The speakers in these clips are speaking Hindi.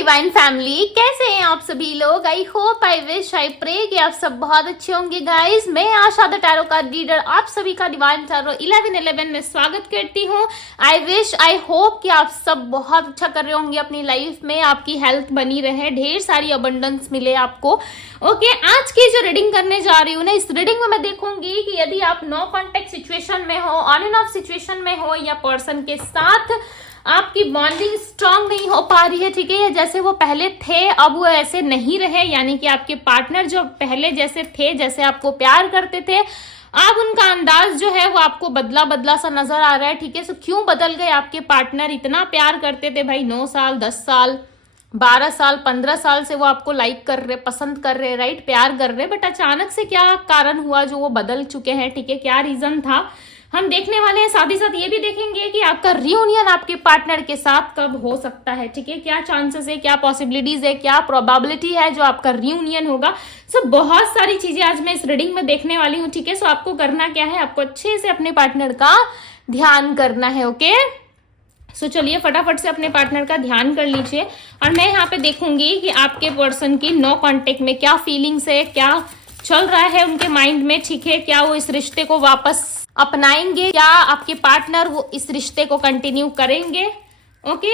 डिवाइन फैमिली, कैसे हैं आप सभी लोग। I hope, I wish, I pray कि आप सब बहुत अच्छे होंगे गाइस। मैं आशा द टैरो का रीडर आप सभी का डिवाइन टैरो 1111 में स्वागत करती हूँ। आई विश, आई होप कि आप सब बहुत अच्छा कर रहे होंगे अपनी लाइफ में, आपकी हेल्थ बनी रहे, ढेर सारी अबंडेंस मिले आपको। ओके, आज की जो रीडिंग करने जा रही हूँ ना, इस रीडिंग में मैं देखूंगी कि यदि आप नो कॉन्टेक्ट सिचुएशन में हो, ऑन एंड ऑफ सिचुएशन में हो, या पर्सन के साथ आपकी बॉन्डिंग स्ट्रांग नहीं हो पा रही है, ठीक है, या जैसे वो पहले थे अब वो ऐसे नहीं रहे, यानी कि आपके पार्टनर जो पहले जैसे थे, जैसे आपको प्यार करते थे, अब उनका अंदाज जो है वो आपको बदला बदला सा नजर आ रहा है, ठीक है। सो क्यों बदल गए आपके पार्टनर? इतना प्यार करते थे भाई, 9 साल, 10 साल, 12 साल, 15 साल से वो आपको लाइक कर रहे, पसंद कर रहे, राइट, प्यार कर रहे, बट अचानक से क्या कारण हुआ जो वो बदल चुके हैं, ठीक है, क्या रीजन था, हम देखने वाले हैं। साथ ही साथ ये भी देखेंगे कि आपका रियूनियन आपके पार्टनर के साथ कब हो सकता है, ठीक है, क्या चांसेस है, क्या पॉसिबिलिटीज है, क्या प्रोबेबिलिटी है जो आपका रियूनियन होगा। सो बहुत सारी चीजें आज मैं इस रीडिंग में देखने वाली हूँ, ठीक है। सो आपको करना क्या है, आपको अच्छे से अपने पार्टनर का ध्यान करना है। ओके, सो चलिए फटाफट से अपने पार्टनर का ध्यान कर लीजिए, और मैं यहाँ पे देखूंगी कि आपके पर्सन की नो कॉन्टेक्ट में क्या फीलिंग्स है, क्या चल रहा है उनके माइंड में, ठीक है, क्या वो इस रिश्ते को वापस अपनाएंगे, क्या आपके पार्टनर वो इस रिश्ते को कंटिन्यू करेंगे। ओके,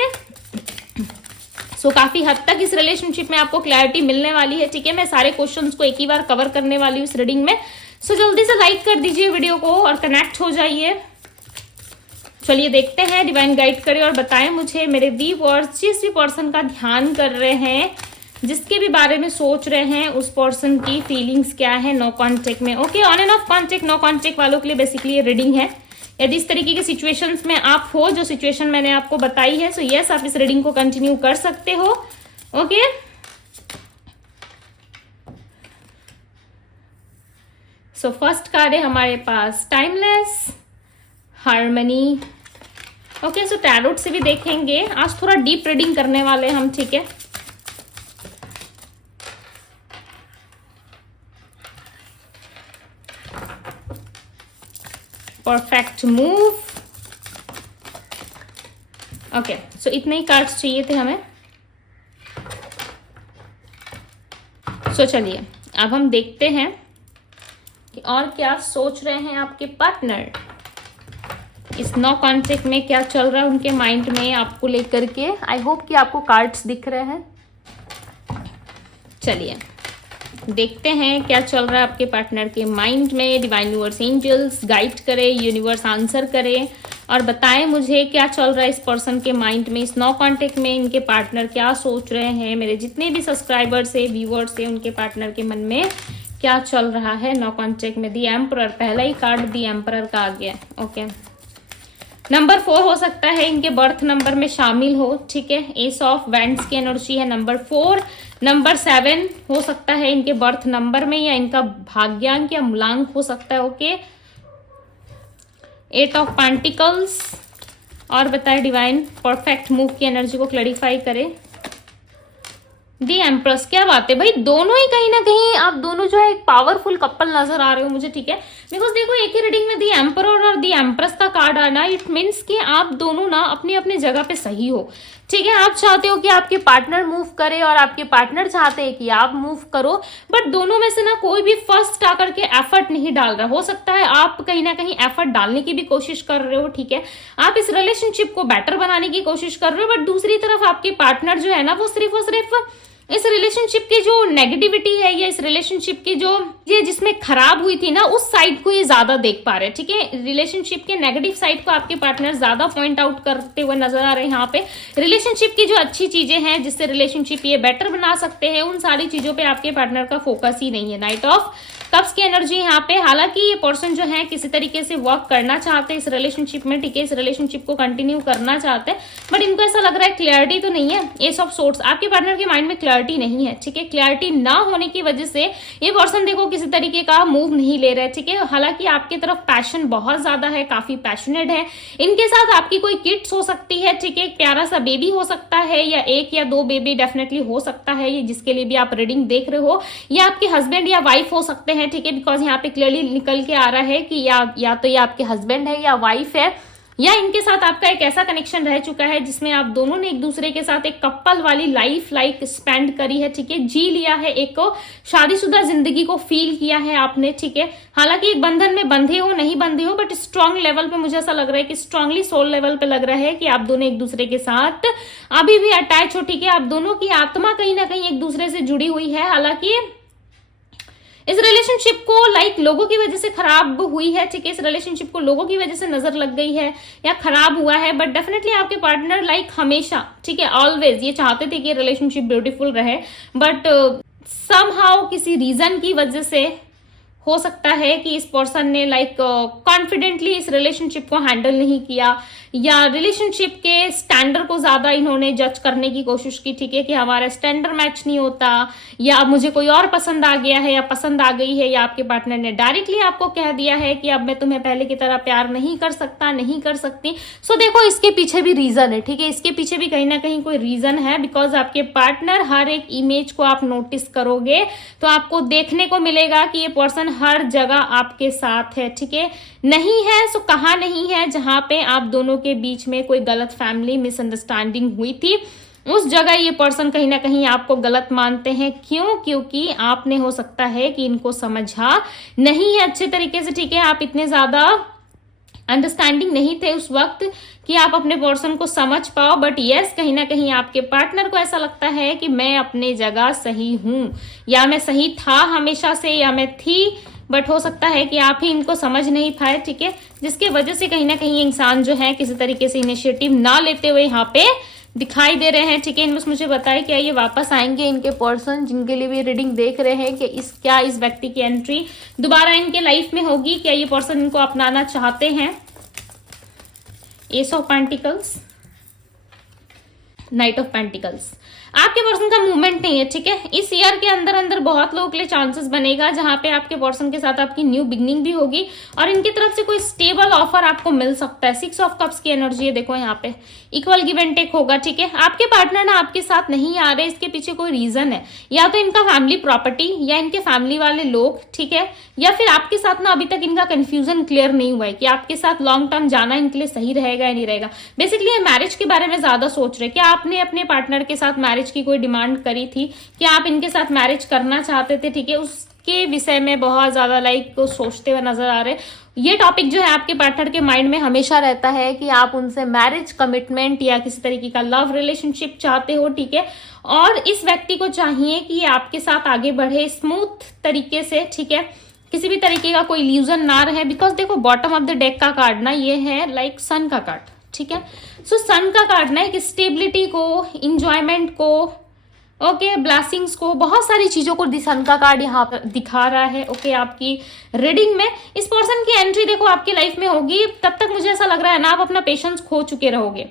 सो काफी हद तक इस रिलेशनशिप में आपको क्लैरिटी मिलने वाली है, ठीक है। मैं सारे क्वेश्चंस को एक ही बार कवर करने वाली हूँ इस रीडिंग में। सो जल्दी से लाइक कर दीजिए वीडियो को और कनेक्ट हो जाइए। चलिए देखते हैं, डिवाइन गाइड करें और बताएं मुझे मेरे व्यूअर्स, जिस भी पर्सन का ध्यान कर रहे हैं, जिसके भी बारे में सोच रहे हैं, उस पर्सन की फीलिंग्स क्या है नो कांटेक्ट में। Okay, on and off contact, no contact वालों के लिए बेसिकली ये रीडिंग है। यदि इस तरीके के सिचुएशंस में आप हो, जो सिचुएशन मैंने आपको बताई है, सो यस, आप इस रीडिंग को कंटिन्यू कर सकते हो। ओके, सो फर्स्ट कार्ड है हमारे पास टाइमलेस, हार्मनी। ओके, सो टैरोट से भी देखेंगे, आज थोड़ा डीप रीडिंग करने वाले हम, ठीक है। Perfect move. ओके, सो इतने ही कार्ड्स चाहिए थे हमें। सो चलिए अब हम देखते हैं कि और क्या सोच रहे हैं आपके पार्टनर, इस नो कॉन्टेक्ट में क्या चल रहा है उनके माइंड में आपको लेकर के। आई होप कि आपको कार्ड्स दिख रहे हैं। चलिए देखते हैं क्या चल रहा है आपके पार्टनर के माइंड में। डिवाइन यूनिवर्स एंजल्स गाइड करे, यूनिवर्स आंसर करे और बताएं मुझे क्या चल रहा है इस पर्सन के माइंड में, इस नो कांटेक्ट में इनके पार्टनर क्या सोच रहे हैं। मेरे जितने भी सब्सक्राइबर्स है, व्यूअर्स है, उनके पार्टनर के मन में क्या चल रहा है नो कांटेक्ट में। दी एम्परर, पहला ही कार्ड दी एम्परर का आ गया। ओके, नंबर 4 हो सकता है इनके बर्थ नंबर में शामिल हो, ठीक है। एस ऑफ वैंड्स की एनर्जी है नंबर 4। नंबर 7 हो सकता है इनके बर्थ नंबर में, या इनका भाग्यांक या मूलांक हो सकता है। Okay, 8 of pentacles. और बताए डिवाइन परफेक्ट मूव की एनर्जी को क्लैरिफाई करे। दी एम्प्रेस, क्या बात है भाई, दोनों ही कहीं ना कहीं आप दोनों जो है एक पावरफुल कपल नजर आ रहे हो मुझे, ठीक है। बिकॉज देखो एक ही रीडिंग में दी एम्परर और दी एम्प्रेस का कार्ड आना, इट मीन्स कि आप दोनों ना अपनी अपनी जगह पे सही हो, ठीक है। आप चाहते हो कि आपके पार्टनर मूव करे और आपके पार्टनर चाहते हैं कि आप मूव करो, बट दोनों में से ना कोई भी फर्स्ट आकर के एफर्ट नहीं डाल रहा। हो सकता है आप कहीं ना कहीं एफर्ट डालने की भी कोशिश कर रहे हो, ठीक है, आप इस रिलेशनशिप को बेटर बनाने की कोशिश कर रहे हो, बट दूसरी तरफ आपके पार्टनर जो है ना, वो सिर्फ और सिर्फ इस रिलेशनशिप की जो नेगेटिविटी है, या इस रिलेशनशिप की जो ये जिसमें खराब हुई थी ना, उस साइड को ये ज्यादा देख पा रहे हैं, ठीक है। रिलेशनशिप के नेगेटिव साइड को आपके पार्टनर ज्यादा पॉइंट आउट करते हुए नजर आ रहे हैं यहाँ पे। रिलेशनशिप की जो अच्छी चीजें हैं जिससे रिलेशनशिप ये बेटर बना सकते हैं, उन सारी चीजों पे आपके पार्टनर का फोकस ही नहीं है। नाइट ऑफ कप्स की एनर्जी यहाँ पे, हालांकि ये पर्सन जो है किसी तरीके से वर्क करना चाहते हैं इस रिलेशनशिप में, ठीक है, इस रिलेशनशिप को कंटिन्यू करना चाहते हैं, बट इनको ऐसा लग रहा है क्लैरिटी तो नहीं है। एस ऑफ सोर्ट्स, आपके पार्टनर के माइंड में क्लैरिटी नहीं है, ठीक है। क्लैरिटी ना होने की वजह से ये पर्सन देखो किसी तरीके का मूव नहीं ले रहा है, ठीक है। हालांकि आपकी तरफ पैशन बहुत ज्यादा है, काफी पैशनेट है, इनके साथ आपकी कोई किड्स हो सकती है, ठीक है, एक प्यारा सा बेबी हो सकता है, या 1 या 2 बेबी डेफिनेटली हो सकता है, ये जिसके लिए भी आप रीडिंग देख रहे हो, या आपके हस्बैंड या वाइफ हो सकते हैं, ठीक है। बिकॉज यहाँ पे क्लियरली निकल के आ रहा है कि या तो ये आपके हस्बैंड है या वाइफ है, या इनके साथ आपका एक ऐसा कनेक्शन रह चुका है जिसमें आप दोनों ने एक दूसरे के साथ एक कपल वाली लाइफ स्पेंड करी है, ठीक है, जी लिया है, एक शादीशुदा जिंदगी को फील किया है आपने, ठीक है। हालांकि एक बंधन में बंधे हो नहीं बंधे हो, बट स्ट्रांग लेवल पे मुझे ऐसा लग रहा है कि स्ट्रांगली सोल लेवल पे लग रहा है कि आप दोनों एक दूसरे के साथ अभी भी अटैच हो, ठीक है। आप दोनों की आत्मा कहीं ना कहीं एक दूसरे से जुड़ी हुई है। हालांकि इस रिलेशनशिप को लोगों की वजह से खराब हुई है, ठीक है, इस रिलेशनशिप को लोगों की वजह से नजर लग गई है या खराब हुआ है, बट डेफिनेटली आपके पार्टनर हमेशा, ठीक है, ऑलवेज ये चाहते थे कि रिलेशनशिप ब्यूटीफुल रहे, बट समहाउ किसी रीजन की वजह से हो सकता है कि इस पर्सन ने कॉन्फिडेंटली इस रिलेशनशिप को हैंडल नहीं किया, या रिलेशनशिप के स्टैंडर्ड को ज्यादा इन्होंने जज करने की कोशिश की, ठीक है, कि हमारा स्टैंडर्ड मैच नहीं होता, या मुझे कोई और पसंद आ गया है या पसंद आ गई है, या आपके पार्टनर ने डायरेक्टली आपको कह दिया है कि अब मैं तुम्हें पहले की तरह प्यार नहीं कर सकता, नहीं कर सकती। सो देखो, इसके पीछे भी रीजन है, ठीक है, इसके पीछे भी कहीं ना कहीं कोई रीजन है, बिकॉज आपके पार्टनर हर एक इमेज को आप नोटिस करोगे तो आपको देखने को मिलेगा कि ये पर्सन हर जगह आपके साथ है, ठीक है। नहीं है सो कहाँ नहीं है, जहां पे आप दोनों के बीच में कोई गलत फैमिली मिसअंडरस्टैंडिंग हुई थी, उस जगह ये पर्सन कहीं ना कहीं आपको गलत मानते हैं। क्यों? क्योंकि आपने हो सकता है कि इनको समझा नहीं है अच्छे तरीके से, ठीक है, आप इतने ज्यादा अंडरस्टैंडिंग नहीं थे उस वक्त कि आप अपने पर्सन को समझ पाओ, बट यस, कहीं ना कहीं आपके पार्टनर को ऐसा लगता है कि मैं अपने जगह सही हूं, या मैं सही था हमेशा से, या मैं थी, बट हो सकता है कि आप ही इनको समझ नहीं पाए, ठीक है, जिसके वजह से कहीं ना कहीं इंसान जो है किसी तरीके से इनिशिएटिव ना लेते हुए यहाँ पे दिखाई दे रहे हैं, ठीक है। बस मुझे बताएं क्या ये वापस आएंगे, इनके पर्सन जिनके लिए भी रीडिंग देख रहे हैं, कि क्या इस व्यक्ति की एंट्री दोबारा इनके लाइफ में होगी, क्या ये पर्सन इनको अपनाना चाहते हैं। S of pentacles, night of pentacles, आपके पर्सन का मूवमेंट नहीं है, ठीक है। इस ईयर के अंदर अंदर बहुत लोगों के लिए चांसेस बनेगा जहां पे आपके पर्सन के साथ आपकी न्यू बिगनिंग भी होगी और इनकी तरफ से कोई स्टेबल ऑफर आपको मिल सकता है। 6 ऑफ कप्स की एनर्जी है, देखो यहाँ पे इक्वल गिव एंड टेक होगा, ठीक है। आपके पार्टनर ना आपके साथ नहीं आ रहे, इसके पीछे कोई रीजन है, या तो इनका फैमिली प्रॉपर्टी या इनके फैमिली वाले लोग, ठीक है, या फिर आपके साथ ना अभी तक इनका कंफ्यूजन क्लियर नहीं हुआ है कि आपके साथ लॉन्ग टर्म जाना इनके लिए सही रहेगा या नहीं रहेगा। बेसिकली ये मैरिज के बारे में ज्यादा सोच रहे, क्या आपने अपने पार्टनर के साथ मैरिज की कोई डिमांड करी थी, क्या आप इनके साथ मैरिज करना चाहते थे, ठीक है, उसके विषय में बहुत ज्यादा सोचते हुए नजर आ रहे। ये टॉपिक जो है आपके पार्टनर के माइंड में हमेशा रहता है कि आप उनसे मैरिज, कमिटमेंट या किसी तरीके का लव रिलेशनशिप चाहते हो, ठीक है, और इस व्यक्ति को चाहिए कि आपके साथ आगे बढ़े स्मूथ तरीके से, ठीक है, किसी भी तरीके का कोई इल्यूजन ना रहे। बिकॉज देखो बॉटम ऑफ द डेक का कार्ड ना ये है सन का कार्ड, ठीक है। सो सन का कार्ड ना एक स्टेबिलिटी को, इंजॉयमेंट को, ओके, ब्लेसिंग्स को, बहुत सारी चीजों को सन का कार्ड यहाँ पर दिखा रहा है। ओके, आपकी रीडिंग में इस पर्सन की एंट्री देखो आपकी लाइफ में होगी, तब तक मुझे ऐसा लग रहा है ना आप अपना पेशेंस खो चुके रहोगे,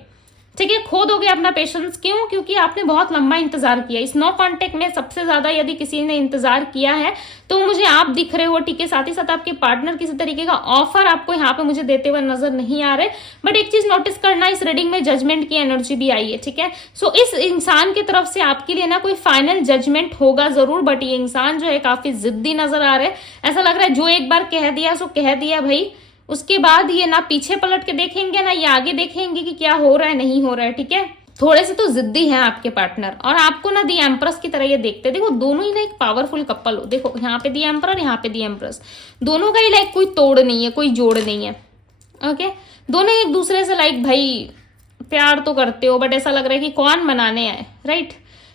ठीक है, खो दोगे अपना पेशेंस। क्यों? क्योंकि आपने बहुत लंबा इंतजार किया। इस नो कांटेक्ट में सबसे ज्यादा यदि किसी ने इंतजार किया है तो मुझे आप दिख रहे हो, ठीक है, साथ ही साथ आपके पार्टनर किसी तरीके का ऑफर आपको यहाँ पे मुझे देते हुए नजर नहीं आ रहे। बट एक चीज नोटिस करना, इस रीडिंग में जजमेंट की एनर्जी भी आई है, ठीक है। सो इस इंसान की तरफ से आपके लिए ना कोई फाइनल जजमेंट होगा जरूर, बट ये इंसान जो है काफी जिद्दी नजर आ रहे हैं। ऐसा लग रहा है जो एक बार कह दिया सो कह दिया भाई, उसके बाद ये ना पीछे पलट के देखेंगे ना ये आगे देखेंगे कि क्या हो रहा है नहीं हो रहा है, ठीक है। थोड़े से तो जिद्दी हैं आपके पार्टनर, और आपको ना दी एम्प्रेस की तरह ये देखते। देखो दोनों ही ना एक पावरफुल कपल हो, देखो यहाँ पे दी एम्पर, यहाँ पे दी एम्प्रेस, दोनों का ही कोई तोड़ नहीं है, कोई जोड़ नहीं है। ओके, दोनों एक दूसरे से भाई प्यार तो करते हो, बट ऐसा लग रहा है कि कौन मनाने आए, राइट।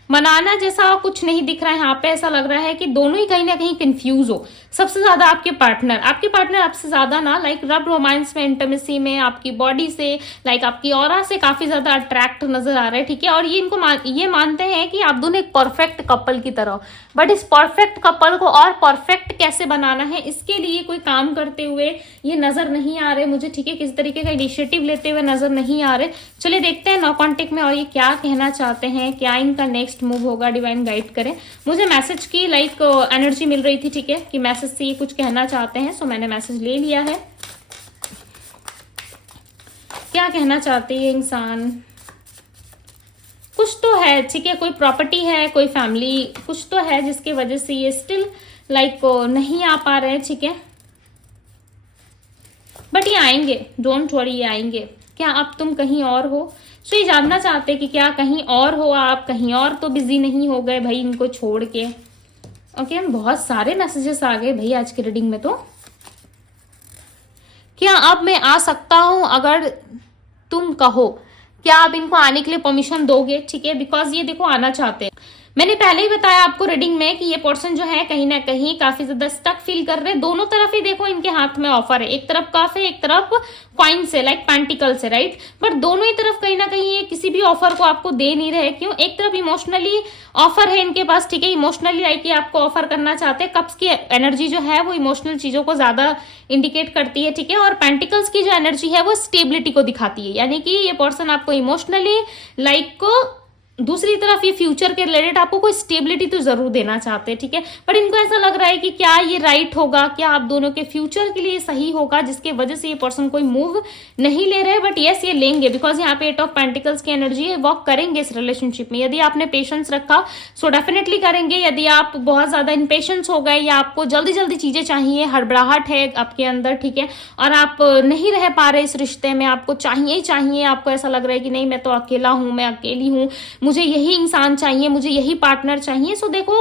मनाना जैसा कुछ नहीं दिख रहा है यहाँ पे। ऐसा लग रहा है कि दोनों ही कहीं ना कहीं कंफ्यूज हो। सबसे ज्यादा आपके पार्टनर आपसे ज्यादा ना रब रोमांस में, इंटीमेसी में, आपकी बॉडी से, आपकी ऑरा से काफी ज्यादा अट्रैक्ट नजर आ रहा है, ठीक है। और ये इनको ये मानते हैं कि आप दोनों एक परफेक्ट कपल की तरह। बट इस परफेक्ट कपल को और परफेक्ट कैसे बनाना है, इसके लिए कोई काम करते हुए ये नजर नहीं आ रहे मुझे, ठीक है, किसी तरीके का इनिशिएटिव लेते हुए नजर नहीं आ रहे। चलिए देखते हैं नो कॉन्टेक्ट में और ये क्या कहना चाहते हैं, क्या इनका नेक्स्ट मूव होगा। डिवाइन गाइड करें। मुझे मैसेज की एनर्जी मिल रही थी, ठीक है, कि मैसेज से ये कुछ कहना चाहते हैं, सो मैंने मैसेज ले लिया है। क्या कहना चाहते हैं इंसान, कुछ तो है, ठीक है, कोई प्रॉपर्टी है, कोई फैमिली, कुछ तो है जिसकी वजह से ये स्टिल नहीं आ पा रहे हैं, ठीक है। बट ये आएंगे, डोंट वरी, ये आएंगे। क्या अब तुम कहीं और हो? सो ये जानना चाहते हैं कि क्या कहीं और हो आप, कहीं और तो बिजी नहीं हो गए भाई इनको छोड़ के। ओके, बहुत सारे मैसेजेस आ गए भाई आज की रीडिंग में। तो क्या अब मैं आ सकता हूं अगर तुम कहो? क्या आप इनको आने के लिए परमिशन दोगे? ठीक है, बिकॉज ये देखो आना चाहते हैं। मैंने पहले ही बताया आपको रीडिंग में कि ये पर्सन जो है कहीं ना कहीं काफी ज्यादा स्टक फील कर रहे हैं। दोनों तरफ ही देखो इनके हाथ में ऑफर है, एक तरफ कफ है, एक तरफ कॉइन से, लाइक पेंटिकल से, राइट। बट दोनों ही तरफ कहीं ना कहीं ये किसी भी ऑफर को आपको दे नहीं रहे। क्यों? एक तरफ इमोशनली ऑफर है इनके पास, ठीक है, इमोशनली लाइक ये आपको ऑफर करना चाहते हैं। कप्स की एनर्जी जो है वो इमोशनल चीजों को ज्यादा इंडिकेट करती है, ठीक है, और पेंटिकल्स की जो एनर्जी है वो स्टेबिलिटी को दिखाती है, यानी कि ये पर्सन आपको इमोशनली लाइक को, दूसरी तरफ ये फ्यूचर के रिलेटेड आपको कोई स्टेबिलिटी तो जरूर देना चाहते हैं, ठीक है। पर इनको ऐसा लग रहा है कि क्या ये राइट होगा, क्या आप दोनों के फ्यूचर के लिए सही होगा, जिसके वजह से ये पर्सन कोई मूव नहीं ले रहे। बट यस, ये लेंगे, बिकॉज यहाँ पे 8 ऑफ पेंटिकल्स की एनर्जी है, वर्क करेंगे इस रिलेशनशिप में। यदि आपने पेशेंस रखा सो डेफिनेटली करेंगे। यदि आप बहुत ज्यादा इम्पेशेंस हो गए या आपको जल्दी जल्दी चीजें चाहिए, हड़बड़ाहट है आपके अंदर, ठीक है, और आप नहीं रह पा रहे इस रिश्ते में, आपको चाहिए ही चाहिए, आपको ऐसा लग रहा है कि नहीं मैं तो अकेला हूं, मैं अकेली हूं, मुझे यही इंसान चाहिए, मुझे यही पार्टनर चाहिए। सो देखो,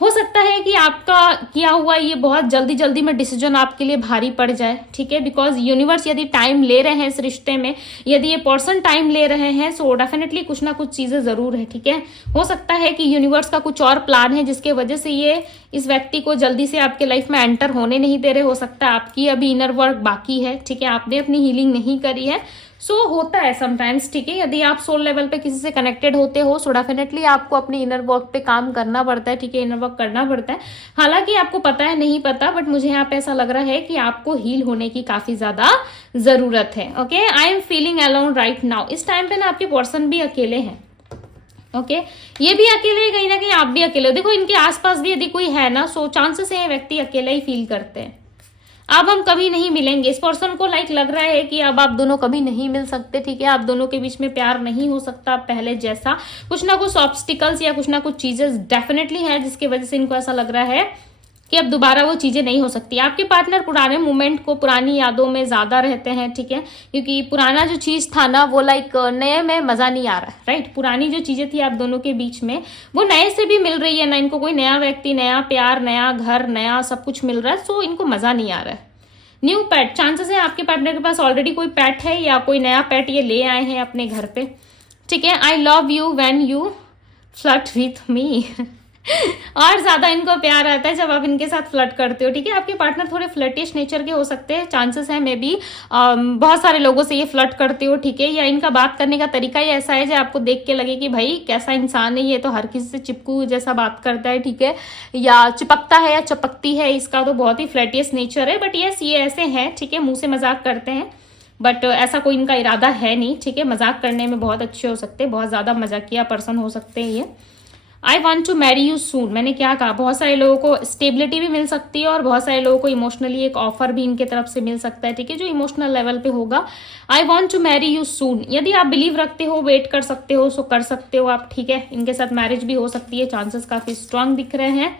हो सकता है कि आपका किया हुआ ये बहुत जल्दी जल्दी में डिसीजन आपके लिए भारी पड़ जाए, ठीक है, बिकॉज यूनिवर्स यदि टाइम ले रहे हैं इस रिश्ते में, यदि ये पर्सन टाइम ले रहे हैं, सो डेफिनेटली कुछ ना कुछ चीजें जरूर है, ठीक है। हो सकता है कि यूनिवर्स का कुछ और प्लान है जिसके वजह से ये इस व्यक्ति को जल्दी से आपके लाइफ में एंटर होने नहीं दे रहे। हो सकता है आपकी अभी इनर वर्क बाकी है, ठीक है, आपने अपनी हीलिंग नहीं करी है। सो होता है समटाइम्स, ठीक है, यदि आप सोल लेवल पे किसी से कनेक्टेड होते हो सो डेफिनेटली आपको अपनी इनर वर्क पे काम करना पड़ता है, ठीक है, इनर वर्क करना पड़ता है। हालांकि आपको पता है नहीं पता, बट मुझे यहाँ पे ऐसा लग रहा है कि आपको हील होने की काफी ज्यादा जरूरत है। Okay, I am feeling alone right now. इस टाइम पे ना आपके पर्सन भी अकेले हैं, ओके, ये भी अकेले, कहीं ना कहीं आप भी अकेले हो। देखो इनके आसपास भी यदि कोई है ना, सो चांसेस है व्यक्ति अकेले ही फील करते हैं। अब हम कभी नहीं मिलेंगे, इस पर्सन को लाइक लग रहा है कि अब आप दोनों कभी नहीं मिल सकते, ठीक है, आप दोनों के बीच में प्यार नहीं हो सकता पहले जैसा। कुछ ना कुछ ऑब्स्टिकल्स या कुछ ना कुछ चीजें डेफिनेटली है जिसकी वजह से इनको ऐसा लग रहा है कि अब दोबारा वो चीजें नहीं हो सकती। आपके पार्टनर पुराने मोमेंट को, पुरानी यादों में ज्यादा रहते हैं, ठीक है, क्योंकि पुराना जो चीज था ना वो लाइक नए में मजा नहीं आ रहा है, राइट। पुरानी जो चीजें थी आप दोनों के बीच में वो नए से भी मिल रही है ना, इनको कोई नया व्यक्ति, नया प्यार, नया घर, नया सब कुछ मिल रहा है, सो इनको मजा नहीं आ रहा है। न्यू पेट, चांसेस है आपके पार्टनर के पास ऑलरेडी कोई पेट है या कोई नया पेट ये ले आए हैं अपने घर पे, ठीक है। I love you when you flirt with me और ज्यादा इनको प्यार आता है जब आप इनके साथ फ्लर्ट करते हो, ठीक है। आपके पार्टनर थोड़े फ्लर्टिश नेचर के हो सकते हैं, चांसेस है मे बी बहुत सारे लोगों से ये फ्लर्ट करते हो, ठीक है, या इनका बात करने का तरीका ही ऐसा है जो आपको देख के लगे कि भाई कैसा इंसान है ये, तो हर किसी से चिपकू जैसा बात करता है, ठीक है, या चिपकता है या चपकती है, इसका तो बहुत ही फ्लर्टियस नेचर है। बट यस, ये ऐसे हैं, ठीक है, मुंह से मजाक करते हैं, बट ऐसा कोई इनका इरादा है नहीं, ठीक है। मजाक करने में बहुत अच्छे हो सकते हैं, बहुत ज्यादा मजाकिया पर्सन हो सकते हैं ये। I want to marry you soon, मैंने क्या कहा, बहुत सारे लोगों को स्टेबिलिटी भी मिल सकती है और बहुत सारे लोगों को इमोशनली एक ऑफर भी इनके तरफ से मिल सकता है, ठीक है, जो इमोशनल लेवल पे होगा। I want to marry you soon, यदि आप बिलीव रखते हो, वेट कर सकते हो, सो कर सकते हो आप, ठीक है। इनके साथ मैरिज भी हो सकती है, चांसेस काफी स्ट्रांग दिख रहे हैं।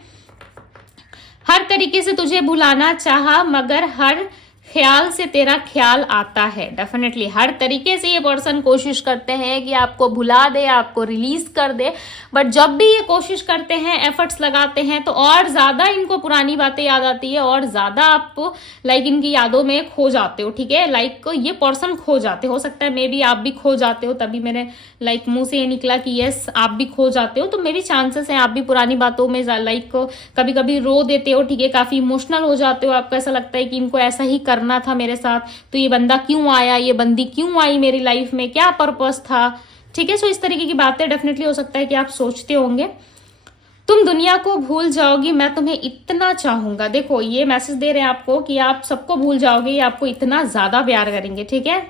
हर तरीके से तुझे भुलाना चाहा मगर हर ख्याल से तेरा ख्याल आता है, डेफिनेटली हर तरीके से ये पर्सन कोशिश करते हैं कि आपको भुला दे, आपको रिलीज कर दे, बट जब भी ये कोशिश करते हैं, एफर्ट्स लगाते हैं, तो और ज्यादा इनको पुरानी बातें याद आती है और ज्यादा आप लाइक इनकी यादों में खो जाते हो, ठीक है, लाइक ये पर्सन खो जाते हो सकता है मे बी आप भी खो जाते हो, तभी मेरे लाइक मुंह से ये निकला कि यस आप भी खो जाते हो, तो मे बी चांसेस है आप भी पुरानी बातों में लाइक कभी कभी रो देते हो, ठीक है, काफी इमोशनल हो जाते हो, आपको ऐसा लगता है कि इनको ऐसा ही करना था मेरे साथ, तो ये बंदा क्यों आया, ये बंदी क्यों आई मेरी लाइफ में, क्या पर्पस था, ठीक है। सो इस तरीके की बातें डेफिनेटली हो सकता है कि आप सोचते होंगे। तुम दुनिया को भूल जाओगी, मैं तुम्हें इतना चाहूंगा, देखो ये मैसेज दे रहे हैं आपको कि आप सबको भूल जाओगे, ये आपको इतना ज्यादा प्यार करेंगे, ठीक है।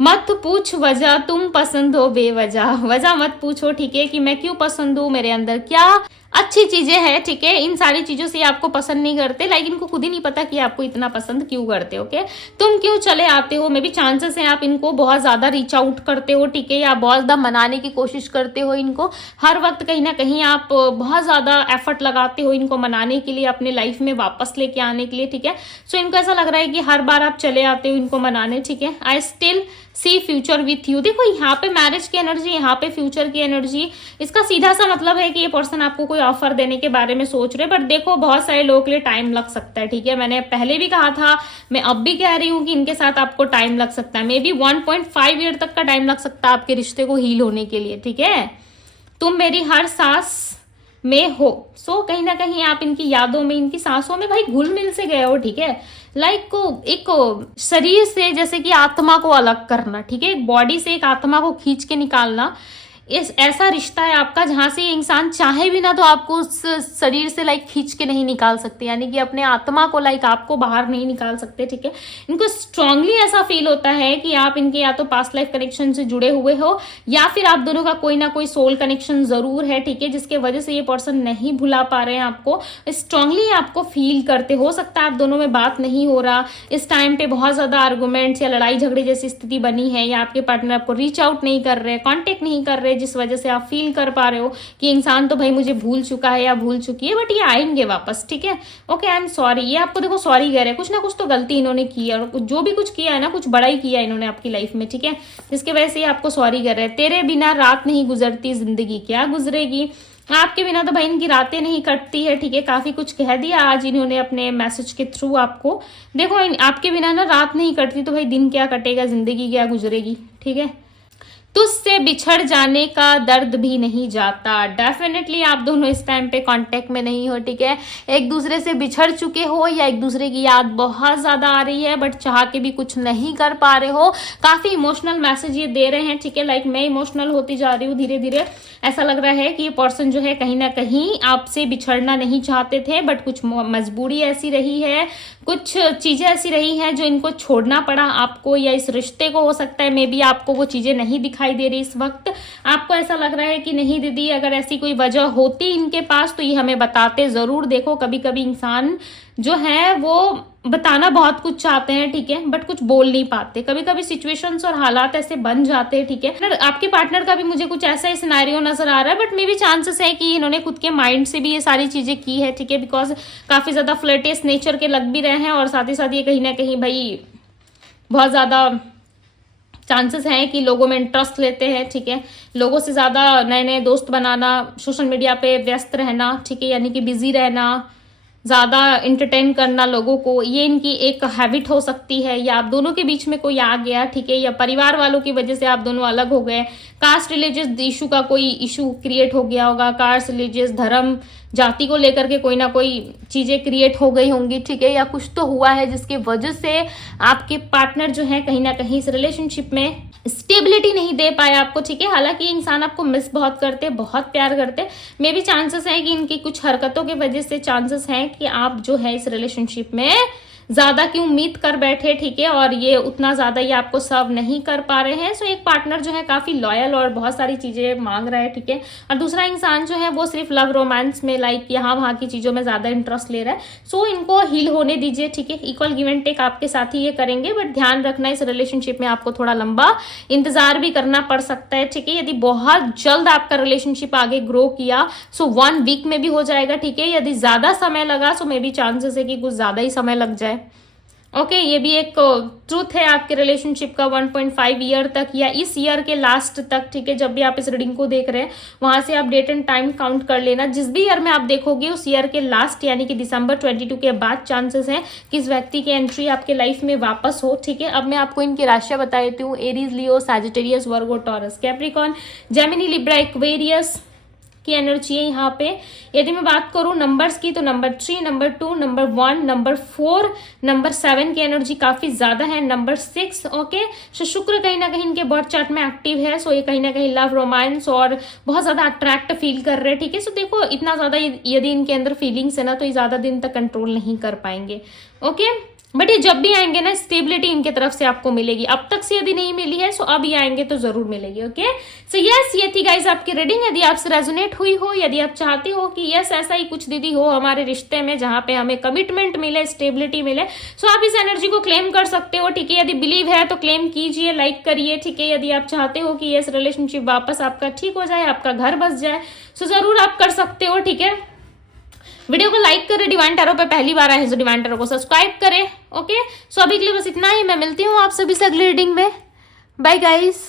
मत पूछ वजह, तुम पसंद हो बेवजह, वजह मत पूछो, ठीक है, कि मैं क्यों पसंद हूं, मेरे अंदर क्या अच्छी चीजें हैं, ठीक है। इन सारी चीजों से आपको पसंद नहीं करते, लाइक इनको खुद ही नहीं पता कि आपको इतना पसंद क्यों करते, ओके। तुम क्यों चले आते हो, मे भी चांसेस हैं आप इनको बहुत ज्यादा रीच आउट करते हो, ठीक है, या बहुत ज्यादा मनाने की कोशिश करते हो इनको। हर वक्त कहीं ना कहीं आप बहुत ज्यादा एफर्ट लगाते हो इनको मनाने के लिए, अपने लाइफ में वापस लेके आने के लिए, ठीक है। सो इनको ऐसा लग रहा है कि हर बार आप चले आते हो इनको मनाने, ठीक है। I still see future with you. देखो यहाँ पे मैरिज की एनर्जी, यहाँ पे फ्यूचर की एनर्जी, इसका सीधा सा मतलब है कि ये पर्सन आपको कोई ऑफर देने के बारे में सोच रहे, बट देखो बहुत सारे लोगों के लिए टाइम लग सकता है, ठीक है। मैंने पहले भी कहा था, मैं अब भी कह रही हूँ कि इनके साथ आपको टाइम लग सकता है, मे बी 1.5 ईयर तक का टाइम लग सकता है आपके रिश्ते को हील होने के लिए, ठीक है। तुम मेरी हर सांस में हो। सो कहीं ना कहीं आप इनकी यादों में, इनकी सांसों में भाई घुल मिल से गए हो, ठीक है। लाइक एक शरीर से जैसे कि आत्मा को अलग करना, ठीक है, एक बॉडी से एक आत्मा को खींच के निकालना, इस ऐसा रिश्ता है आपका जहां से इंसान चाहे भी ना तो आपको उस शरीर से लाइक खींच के नहीं निकाल सकते, यानी कि अपने आत्मा को लाइक आपको बाहर नहीं निकाल सकते, ठीक है। इनको स्ट्रांगली ऐसा फील होता है कि आप इनके या तो पास्ट लाइफ कनेक्शन से जुड़े हुए हो, या फिर आप दोनों का कोई ना कोई सोल कनेक्शन जरूर है, ठीक है, जिसके वजह से ये पर्सन नहीं भुला पा रहे हैं आपको, स्ट्रांगली आपको फील करते। हो सकता है आप दोनों में बात नहीं हो रहा, इस टाइम पे बहुत ज्यादा आर्गूमेंट्स या लड़ाई झगड़े जैसी स्थिति बनी है, या आपके पार्टनर आपको रीच आउट नहीं कर रहे, कॉन्टेक्ट नहीं कर रहे, जिस वजह से आप फील कर पा रहे हो कि इंसान तो भाई मुझे भूल चुका है या भूल चुकी है, बट ये आएंगे वापस, ठीक है। Okay, I am sorry. ये आपको देखो सॉरी कह रहे हैं, कुछ ना कुछ तो गलती इन्होंने की है, और जो भी कुछ किया है ना, कुछ बड़ा ही किया है इन्होंने आपकी लाइफ में, ठीक है, जिसके वजह से ये आपको सॉरी कर रहे हैं। तेरे बिना रात नहीं गुजरती, जिंदगी क्या गुजरेगी। आपके बिना तो भाई इनकी रातें नहीं कटती है, ठीक है। काफी कुछ कह दिया आज इन्होंने अपने मैसेज के थ्रू आपको। देखो आपके बिना ना रात नहीं कटती तो भाई दिन क्या कटेगा, जिंदगी क्या गुजरेगी, ठीक है। तुझसे बिछड़ जाने का दर्द भी नहीं जाता। डेफिनेटली आप दोनों इस टाइम पे कांटेक्ट में नहीं हो, ठीक है, एक दूसरे से बिछड़ चुके हो, या एक दूसरे की याद बहुत ज्यादा आ रही है, बट चाह के भी कुछ नहीं कर पा रहे हो। काफी इमोशनल मैसेज ये दे रहे हैं, ठीक है, लाइक मैं इमोशनल होती जा रही हूँ धीरे धीरे। ऐसा लग रहा है कि ये पर्सन जो है कहीं ना कहीं आपसे बिछड़ना नहीं चाहते थे, बट कुछ मजबूरी ऐसी रही है, कुछ चीजें ऐसी रही हैं जो इनको छोड़ना पड़ा आपको, या इस रिश्ते को, हो सकता है मे बी आपको वो चीजें नहीं दिखाई दे रही इस वक्त। आपको ऐसा लग रहा है कि नहीं दीदी, अगर ऐसी कोई वजह होती इनके पास तो ये हमें बताते जरूर। देखो कभी कभी इंसान जो है वो बताना बहुत कुछ चाहते हैं, ठीक है, बट कुछ बोल नहीं पाते। कभी कभी सिचुएशंस और हालात ऐसे बन जाते हैं, ठीक है। आपके पार्टनर का भी मुझे कुछ ऐसा ही सिनेरियो नजर आ रहा है, बट मे भी चांसेस है कि इन्होंने खुद के माइंड से भी ये सारी चीजें की है, ठीक है, बिकॉज काफी ज्यादा फ्लर्टियस नेचर के लग भी रहे हैं, और साथ ही साथ ये कहीं ना कहीं भाई बहुत ज्यादा चांसेस हैं कि लोगों में इंटरेस्ट लेते हैं, ठीक है, लोगों से ज्यादा नए नए दोस्त बनाना, सोशल मीडिया पे व्यस्त रहना, ठीक है, यानी कि बिजी रहना, ज्यादा इंटरटेन करना लोगों को, ये इनकी एक हैबिट हो सकती है। या आप दोनों के बीच में कोई आ गया, ठीक है, या परिवार वालों की वजह से आप दोनों अलग हो गए, कास्ट रिलीजियस इशू का कोई इशू क्रिएट हो गया होगा, कास्ट रिलीजियस धर्म जाति को लेकर के कोई ना कोई चीजें क्रिएट हो गई होंगी, ठीक है, या कुछ तो हुआ है जिसकी वजह से आपके पार्टनर जो है कहीं ना कहीं इस रिलेशनशिप में स्टेबिलिटी नहीं दे पाए आपको, ठीक है। हालांकि इंसान आपको मिस बहुत करते, बहुत प्यार करते, मे भी चांसेस है कि इनकी कुछ हरकतों की वजह से चांसेस हैं कि आप जो है इस रिलेशनशिप में ज्यादा की उम्मीद कर बैठे, ठीक है, और ये उतना ज्यादा ये आपको सर्व नहीं कर पा रहे हैं। सो एक पार्टनर जो है काफी लॉयल और बहुत सारी चीजें मांग रहा है, ठीक है, और दूसरा इंसान जो है वो सिर्फ लव रोमांस में लाइक यहाँ वहां की चीजों में ज्यादा इंटरेस्ट ले रहा है। सो इनको हील होने दीजिए, ठीक है, इक्वल गिव एंड टेक आपके साथ ही ये करेंगे, बट ध्यान रखना इस रिलेशनशिप में आपको थोड़ा लंबा इंतजार भी करना पड़ सकता है, ठीक है। यदि बहुत जल्द आपका रिलेशनशिप आगे ग्रो किया सो 1 वीक में भी हो जाएगा, ठीक है। यदि ज्यादा समय लगा सो मे बी चांसेस है कि कुछ ज्यादा ही समय लग जाए। ओके, ये भी एक ट्रूथ है आपके रिलेशनशिप का 1.5 ईयर तक, या इस ईयर के लास्ट तक, ठीक है। जब भी आप इस रीडिंग को देख रहे हैं वहां से आप डेट एंड टाइम काउंट कर लेना, जिस भी ईयर में आप देखोगे उस ईयर के लास्ट यानी कि दिसंबर 22 के बाद चांसेस हैं कि इस व्यक्ति की एंट्री आपके लाइफ में वापस हो, ठीक है। अब मैं आपको इनकी राशियां बता देती हूँ। Aries, Leo, Sagittarius, Virgo, Taurus, Capricorn, Gemini, Libra, Aquarius की एनर्जी है यहाँ पे। यदि मैं बात करूं नंबर्स की तो number 3, number 2, number 1, number 4, number 7 की एनर्जी काफी ज्यादा है, नंबर 6, ओके। सो शुक्र कहीं ना कहीं इनके बर्थ चार्ट में एक्टिव है, सो ये कहीं ना कहीं लव, रोमांस और बहुत ज्यादा अट्रैक्ट फील कर रहे हैं, ठीक है। सो देखो इतना ज्यादा यदि इनके अंदर फीलिंग्स है ना तो ये ज्यादा दिन तक कंट्रोल नहीं कर पाएंगे, ओके। बट ये जब भी आएंगे ना, स्टेबिलिटी इनके तरफ से आपको मिलेगी। अब तक से यदि नहीं मिली है सो अब ये आएंगे तो जरूर मिलेगी। ओके, सो यस, ये थी गाइज आपकी रीडिंग। यदि आपसे रेजोनेट हुई हो, यदि आप चाहते हो कि यस ऐसा ही कुछ दीदी हो हमारे रिश्ते में जहां पे हमें कमिटमेंट मिले, स्टेबिलिटी मिले, सो आप इस एनर्जी को क्लेम कर सकते हो। ठीक है, यदि बिलीव है तो क्लेम कीजिए, लाइक करिए। ठीक है, यदि आप चाहते हो कि यस रिलेशनशिप वापस आपका ठीक हो जाए, आपका घर बस जाए, सो जरूर आप कर सकते हो। ठीक है, वीडियो को लाइक करें, डिवाइन टैरो पे पहली बार आए हैं तो डिवाइन टैरो को सब्सक्राइब करें। ओके, सो अभी के लिए बस इतना ही। मैं मिलती हूँ आप सभी से अगली रीडिंग में। Bye guys.